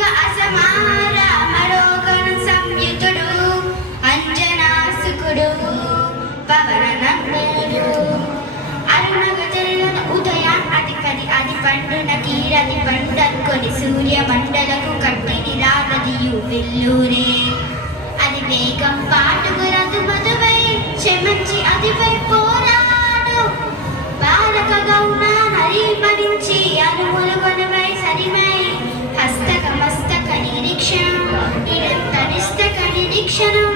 యుగ అసమార మరోగణ సంయుతుడు అంజనాసుకుడు పవన నందనుడు అరుణగజరులను ఉదయాన్ అది పండున కీరది పంటకొని సూర్య మండలకు కట్టిని రాగదియు వెల్లూరే అది వేగం పాటుగురదు మధువై చెమంచి అదిపై పోరాడు బాలక గౌన నరీమరించి అనుములుగొనవై సరిమై హస్తక మస్తక నిరీక్షణం నిరంతరిస్తక నిరీక్షణం